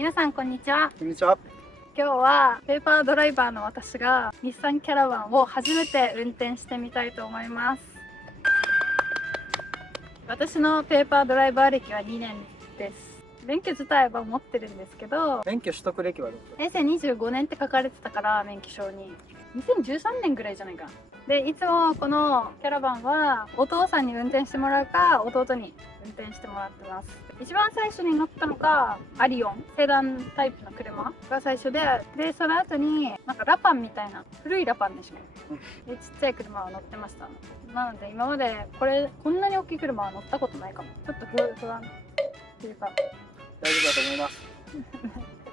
皆さんこんにちは。こんにちは。今日はペーパードライバーの私が日産キャラバンを初めて運転してみたいと思います。私のペーパードライバー歴は2年です。免許自体は持ってるんですけど、免許取得歴はどこ？平成25年って書かれてたから免許証に2013年ぐらいじゃないかな。でいつもこのキャラバンはお父さんに運転してもらうか弟に運転してもらってます。一番最初に乗ったのがアリオンセダンタイプの車が最初で、その後になんかラパンみたいな古いラパンでしょ、でちっちゃい車は乗ってました。なので今までこんなに大きい車は乗ったことないかも。ちょっと不安っていうか大丈夫だと思います。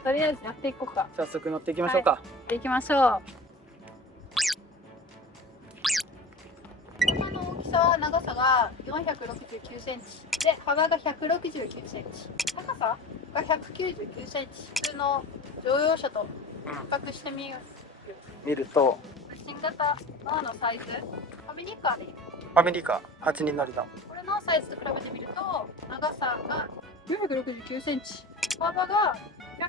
とりあえずやっていこうか。早速乗っていきましょうか。やっていきましょう。車の大きさは長さが469センチで幅が169センチ、高さが199センチ。普通の乗用車と比較してみる見ると新型のサイズ、ファミリーカーでいい。アメリカ8人乗りのこれのサイズと比べてみると長さが469センチ、幅が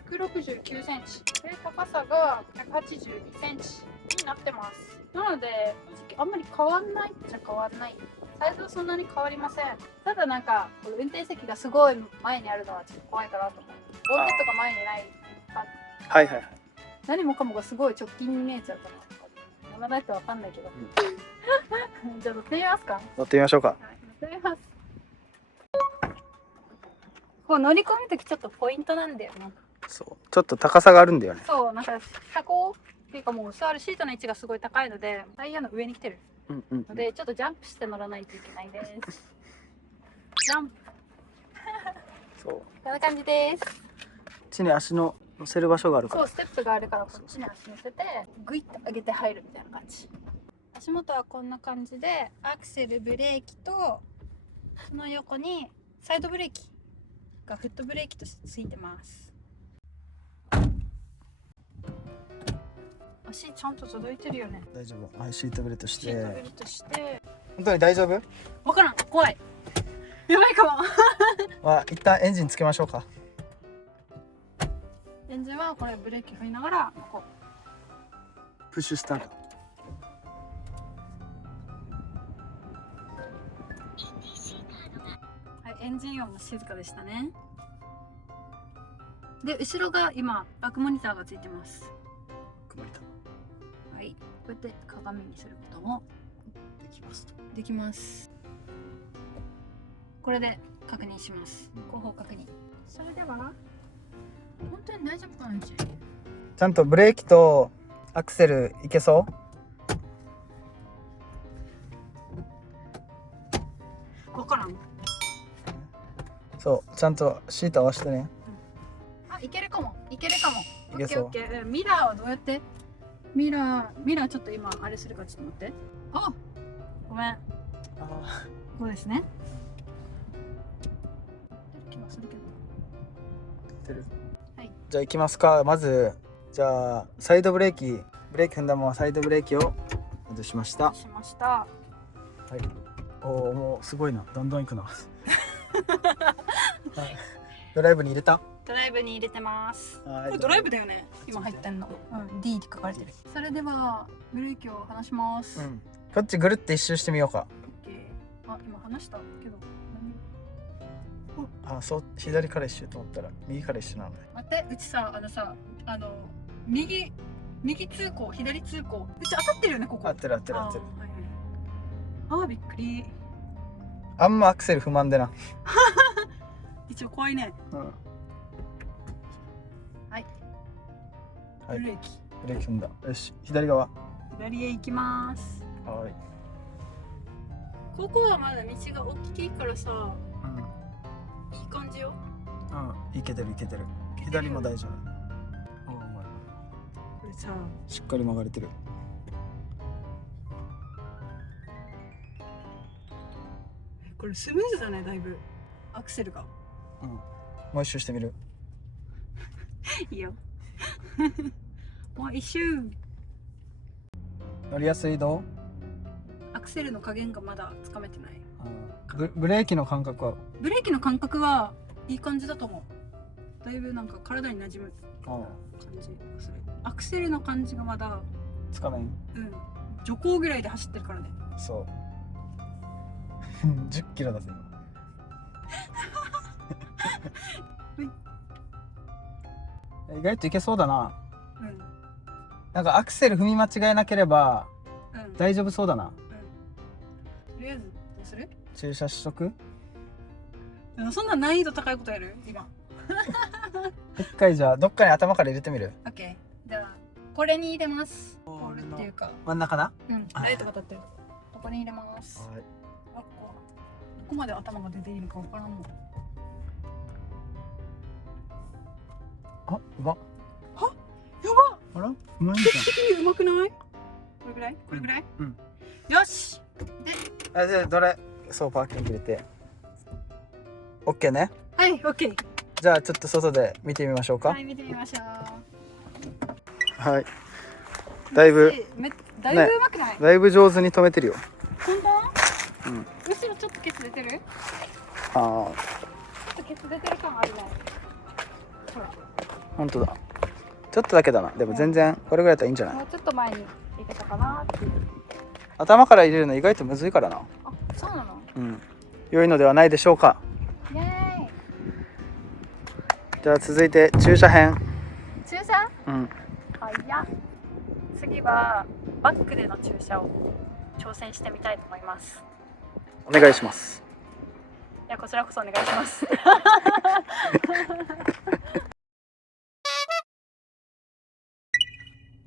169センチで高さが182センチになってます。なので正直あんまり変わんないっちゃ変わんない。サイズはそんなに変わりません。ただなんかこの運転席がすごい前にあるのはちょっと怖いかなと思う。ボンネットが前にないか、はいはいはい。何もかもがすごい直近に見えちゃうかなとか乗らないとわかんないけど、じゃあ乗ってみますか。乗ってみましょうか。はい、乗ってみます。こう乗り込むときちょっとポイントなんだよね。そうちょっと高さがあるんだよね。そうなんか車高っていうかもう座るシートの位置がすごい高いのでタイヤの上に来てるのでちょっとジャンプして乗らないといけないです。ジャンプそうこんな感じです。こっちに足の乗せる場所があるから。そうステップがあるからこっちに足乗せてグイッと上げて入るみたいな感じ。足元はこんな感じでアクセルブレーキとその横にサイドブレーキがフットブレーキとしてついてます。足ちゃんと届いてるよね。大丈夫。はい、シートベルトしシートベて。ルトして本当に大丈夫？わからん、怖いやばいかもは一旦エンジンつけましょうか。エンジンはこれブレーキ踏みながらこプッシュスタート。う、はい、エンジン音も静かでしたね。で後ろが今バックモニターがついてます。曇りた。はい、こうやって鏡にすることもできます。これで確認します。後方確認。それでは本当に大丈夫かな。ちゃんとブレーキとアクセルいけそう？わからん。そうちゃんとシート合わせてね。あ、いけるかも。いけるかも。いけそう。オッケーオッケー。ミラーはどうやって？ミラーちょっと今あれするからちょっと待って。あ、ごめん。あこうですね。気がするけど。出る。はい。じゃあ行きますか。まずじゃあサイドブレーキ踏んだままサイドブレーキを外しました。しました。はい。おお、もうすごいな。どんどん行くな。はい、ドライブに入れた。ドライブに入れてます。はいこれドライブだよね。今入ってんの。うん、D って書かれてる。それではブレーキを離します。うん。こっちぐるって一周してみようか。オッケー。あ、今離したけど。あ、そう左から一周と思ったら右から一周なのね。待って、うちさ、右通行、左通行。うち当たってるよね、ここ。合ってる合ってる合ってる。あー、びっくり。あんまアクセル不満でな。一応怖いね。うん。はい。はい。ブレーキ。ブレーキ踏んだ。よし、左側。左へ行きます。はい。ここはまだ道が大きいからさ、うん。いい感じよ。うん、いけてるいけてる。左も大丈夫。おお、うまい。これさ、しっかり曲がれてる。これスムーズだね、だいぶ。アクセルが。うん。もう一周してみる。いいよ。もう一周。乗りやすいどう？アクセルの加減がまだつかめてない。ブレーキの感覚は？ブレーキの感覚はいい感じだと思う。だいぶなんか体に馴染むうん感じがする。アクセルの感じがまだつかめん。徐行ぐらいで走ってるからね。そう10キロだぜ今意外といけそうだな。なんかアクセル踏み間違えなければ大丈夫そうだな。とりあえずどうする？駐車しとく。でもそんな難易度高いことやる今。一回じゃあどっかに頭から入れてみる。オッケー。じゃあこれに入れます。ポールっていうか、真ん中な。ライトが立ってる。ここに入れます。はい。どこまで頭が出ているかわからんもん。あ、うまっ。は？やば。あら、うまいじ的にうまくない？これぐらい？これぐらい？よし。ゃん。あ、じゃあどれ？そうパーキング入れて。オッケーね。はい、オッケー。じゃあちょっと外で見てみましょうか。はい、見てみましょう。はい。だいぶだいぶうまくない？だいぶ上手に止めてるよ。本当？うん。後ろちょっとケツ出てる？ああ、ちょっとケツ出てる感あるね。ほら。本当だ。ちょっとだけだな。でも全然これぐらいだったらいいんじゃない？もうちょっと前にいけたかなっていう。頭から入れるの意外とむずいからな。あ、そうなの？うん。良いのではないでしょうか。イエーイ。じゃあ続いて駐車編。駐車？うん。早っ。次はバックでの駐車を挑戦してみたいと思います。お願いします。いや、こちらこそお願いします。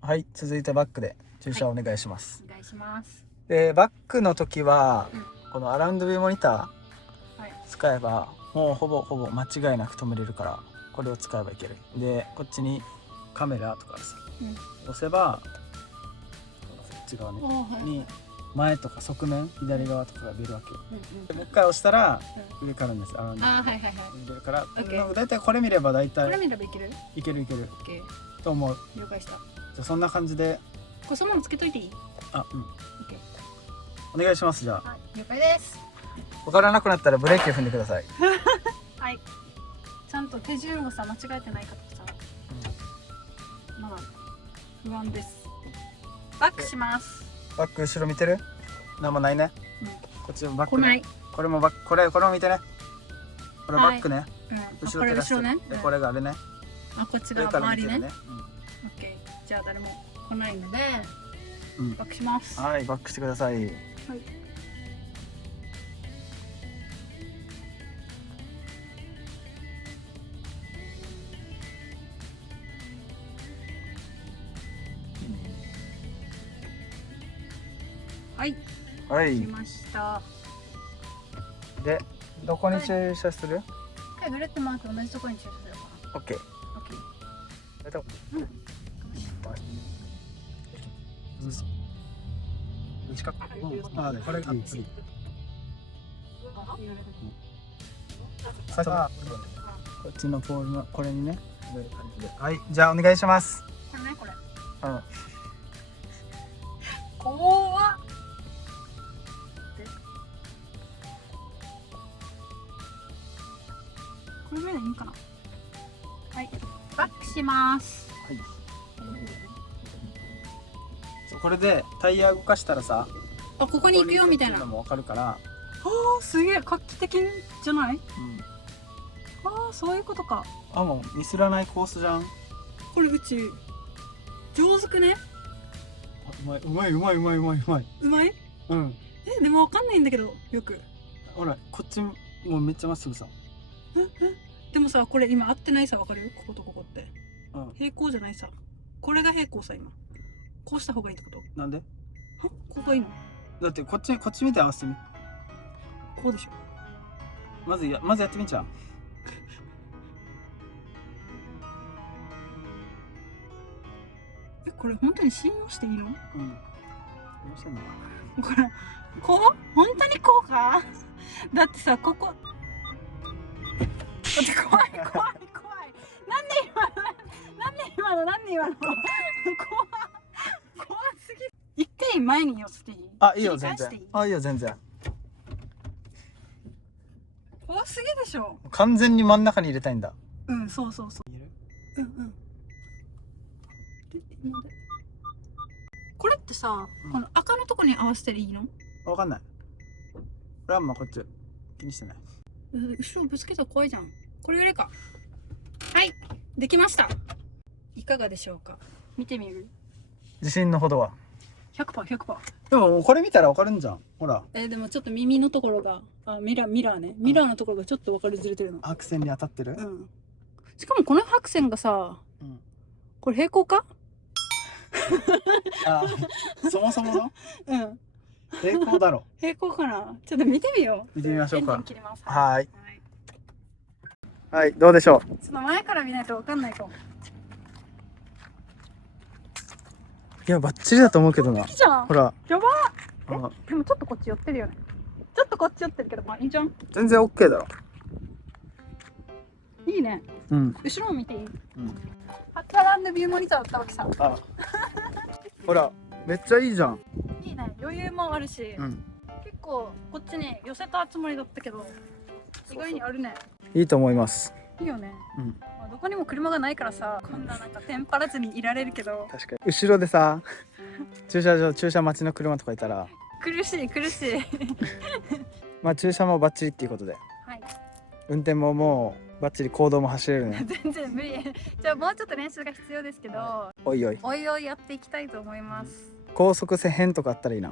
はい、続いてバックで駐車お願いします。お願いします。で、バックの時は、うんこのアラウンドビューモニタはいー使えば、もうほぼ間違いなく止めれるから、これを使えばいける。で、こっちにカメラとかさ、押せば、こっち側ね、に前とか側面、左側とかが出るわけよ。でもう一回押したら、上からです。アラウンドあ、はいはいはい。出るから、オッケーだいたいこれ見ればだいたこれい見ればいける？いけるオッケー。と思う。了解した。じゃあそんな感じで、これそのままつけといていい？あ、うん。オッケー。お願いします。じゃあ、はい、了解です。分からなくなったらブレーキを踏んでください。はい。ちゃんと手順をさ間違えてないかとかさ、まだ不安です。バックします。バック後ろ見てる？なんもないね。こっちもバックね。こない。これもバック、これも見てね。これバックね。これ後ろね。で、これがあれね。あ、こっち上側周りね。から見てるね。オッケー。じゃあ誰も来ないので、うんバックします。はい、バックしてください。はい。はい、はい来。ました。で、どこに駐車する？一回ぐるって回って同じところに駐車するかな。オッケー。オッケー。やった。嘘。近く。あ、これが。最初はこっちのポールのこれにね。はい、じゃあお願いします。これね、これ。うん。怖っ。これ目でいいかな。はい、バックします。はい。これでタイヤ動かしたらさ、あ、ここに行くよみたいな。のもわかるから。ああ、すげえ画期的じゃない？うん。ああ、そういうことか。あ、もうミスらないコースじゃん。これうち上手くね？うまい。うまい。うまい？うん。でもわかんないんだけど、よく。ほら、こっちもうめっちゃまっすぐさ。でもさ、これ今合ってないさ、わかるよ、こことここって。うん。平行じゃないさ。これが平行さ、今。こうした方がいいってこと？なんで？ここがいいの？だってこっち見て合わせてみ。こうでしょ。まずやってみちゃう。これ本当に信用していいの？うん。どうしてんの？これ、こう？本当にこうか？だってさ、ここ。だって怖い。なんで今の怖すぎ。一回前に寄せていい？あ、いいよ全然切り返していい？あ、いいよ全然。怖すぎでしょ。完全に真ん中に入れたいんだ。うん、そうそうそう。見える？うんうん。これってさ、この赤のとこに合わせたらいいの？わかんない。俺はあんまこっち気にしてない。後ろぶつけたら怖いじゃん。これぐらいか。はい、できました。いかがでしょうか。見てみる？自信のほどは？ 100%。でもこれ見たらわかるんじゃん。ほら。でもちょっと耳のところが、ミラーね。ミラーのところがちょっと分かりずれてるの。白線に当たってる？うん。しかもこの白線がさ、うん、これ平行か？あ、そもそものうん。平行だろ。平行かな。ちょっと見てみよう。見てみましょうか。エンジン切ります。はい。はい、どうでしょう。ちょっと前から見ないと分かんないかも。いや、バッチリだと思うけどな。いいじゃん。ほら。やばー。でもちょっとこっち寄ってるよね。ちょっとこっち寄ってるけど、まあいいじゃん。全然オッケーだろ。いいね。うん。後ろも見ていい？うん。ハッタランドビューモニターだったわけさ。あ。ほら、めっちゃいいじゃん。いいね。余裕もあるし、うん。結構こっちに寄せたつもりだったけど、意外にあるね。いいと思います。いいよね。うん。まあ、どこにも車がないからさ、こんななんかテンパらずにいられるけど。確かに。後ろでさ、駐車待ちの車とかいたら。苦しい。まあ駐車もバッチリっていうことで。はい。運転ももうバッチリ、公道も走れるね。全然無理。じゃあもうちょっと練習が必要ですけど、おいおい。おいおいやっていきたいと思います。高速線変とかあったらいいな。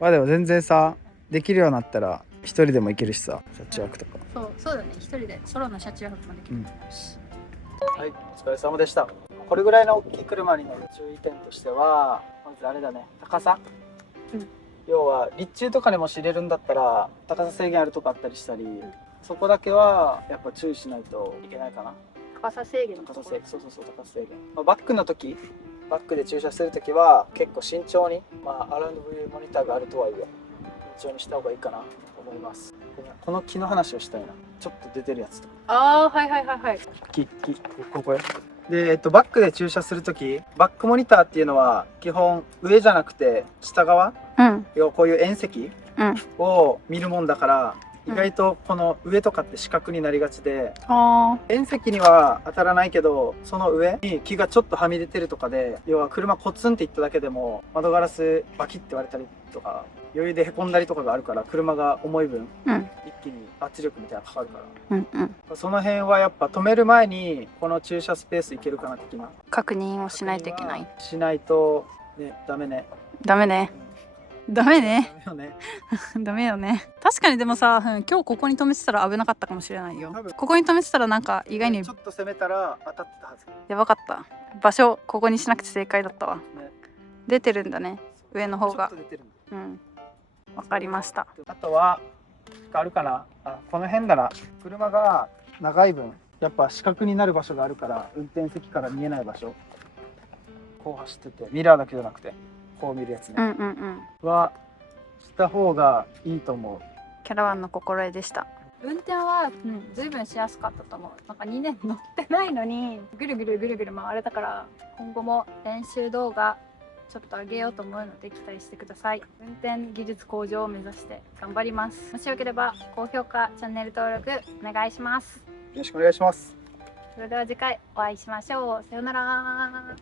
まあでも全然さ、できるようになったら一人でも行けるしさ、車中泊とか。そうだね。一人でソロの車中泊もできるし。はい、お疲れ様でした。これぐらいの大きい車に乗る注意点としては、まずあれだね、高さ。要は立中とかでも知れるんだったら高さ制限あるとこあったりしたり、そこだけはやっぱ注意しないといけないかな。高さ制限の高ところ。さ制限、そう高さ制限。バックの時、バックで駐車する時は結構慎重に、アラウンドビューモニターがあるとはいえ慎重にした方がいいかなと思います。この木の話をしたいな。ちょっと出てるやつとか。はい。木ここで、バックで駐車するとき、バックモニターっていうのは基本上じゃなくて下側、要はこういう縁石を見るもんだから、意外とこの上とかって死角になりがちで、縁石には当たらないけど、その上に木がちょっとはみ出てるとかで、要は車コツンっていっただけでも窓ガラスバキッて割れたりとか、余裕でへこんだりとかがあるから、車が重い分、一気に圧力みたいなのかかるから、その辺はやっぱ止める前にこの駐車スペースいけるかな的な確認をしないといけない。しないとね、ダメね。ダメね。ダメよね。確かに。でもさ、今日ここに止めてたら危なかったかもしれないよ。ここに止めてたらなんか意外にちょっと攻めたら当たってたはず。やばかった。場所ここにしなくて正解だったわ。出てるんだね、上の方が。わかりました。あとはあるかな、この辺なら車が長い分やっぱ死角になる場所があるから、運転席から見えない場所、こう走っててミラーだけじゃなくてこう見るやつね、はした方がいいと思う。キャラバンの心得でした。運転は、ずいぶんしやすかったと思う。なんか2年乗ってないのにぐるぐる回れたから、今後も練習動画ちょっと上げようと思うので期待してください。運転技術向上を目指して頑張ります。もしよければ高評価、チャンネル登録お願いします。よろしくお願いします。それでは次回お会いしましょう。さようなら。